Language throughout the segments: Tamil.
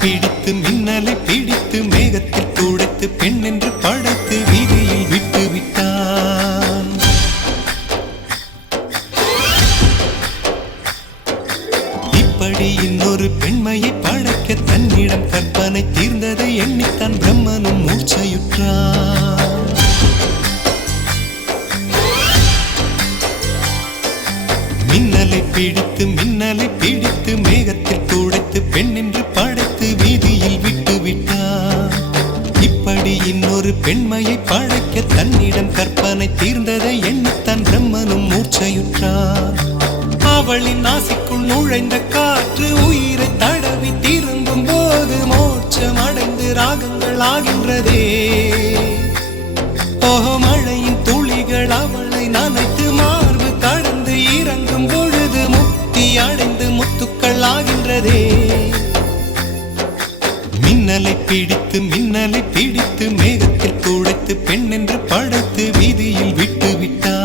பிடித்து மின்னலை பிடித்து மேகத்தில் துடைத்து பெண் என்று படைத்து வீதியில் விட்டு விட்டான். இப்படி இன்னொரு பெண்மையை படைக்க தன்னிடம் கற்பனை தீர்ந்ததை எண்ணித்தான் பிரம்மனும் மூர்ச்சையுற்றான். மின்னலை பிடித்து மேகத்தில் துடைத்து பெண் என்று படைத்து வீதியில் விட்டு விட்டான். இப்படி இன்னொரு பெண்மையை படைக்க தன்னிடம் கற்பனை தீர்ந்ததை எண்ணித்தான் பிரம்மனும் மூர்ச்சையுற்றான். அவளின் நாசிக்குள் நுழைந்த காற்று உயிரை தடவி திரும்பும் போது மோட்சம் அடைந்து ராகங்கள் ஆகின்றதே. ஓஹோ, மழையின் துளிகள் அவளை நனைத்து மார்பு கடந்து இறங்கும் பொழுது முக்தி அடைந்து முத்துக்கள் ஆகின்றதே. மின்னலை பிடித்து மேகத்தில் துடைத்து பெண் என்று படைத்து வீதியில் விட்டு விட்டான்.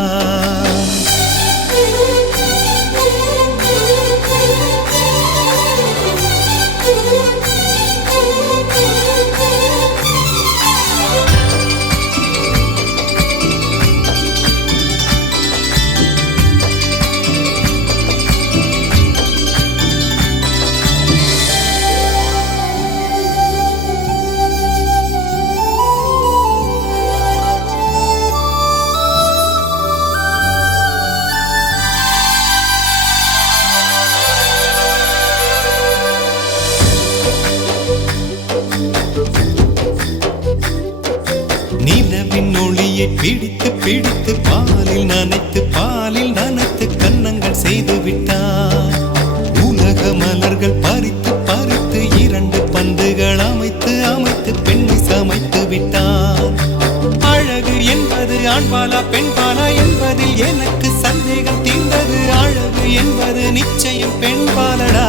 நிலவின் ஒளியை பிடித்து பாலில் நனைத்து கன்னங்கள் செய்து விட்டான். உலக மலர்கள் பறித்து இரண்டு பந்துகள் அமைத்து பெண்ணை சமைத்து விட்டான். அழகு என்பது ஆண்பாலா பெண்பாலா என்பதில் எனக்கு சந்தேகம் தீர்ந்தது. அழகு என்பது நிச்சயம் பெண்பாலடா.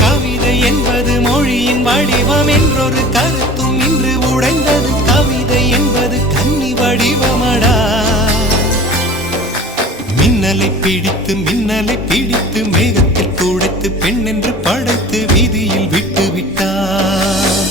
கவிதை என்பது மொழியின் வடிவம் என்றொரு கருத்தும் இன்று உடைந்தது. கவிதை என்பது கன்னி வடிவமடா. மின்னலை பிடித்து மேகத்தில் துடைத்து பெண் என்று படைத்து வீதியில் விட்டு விட்டான்.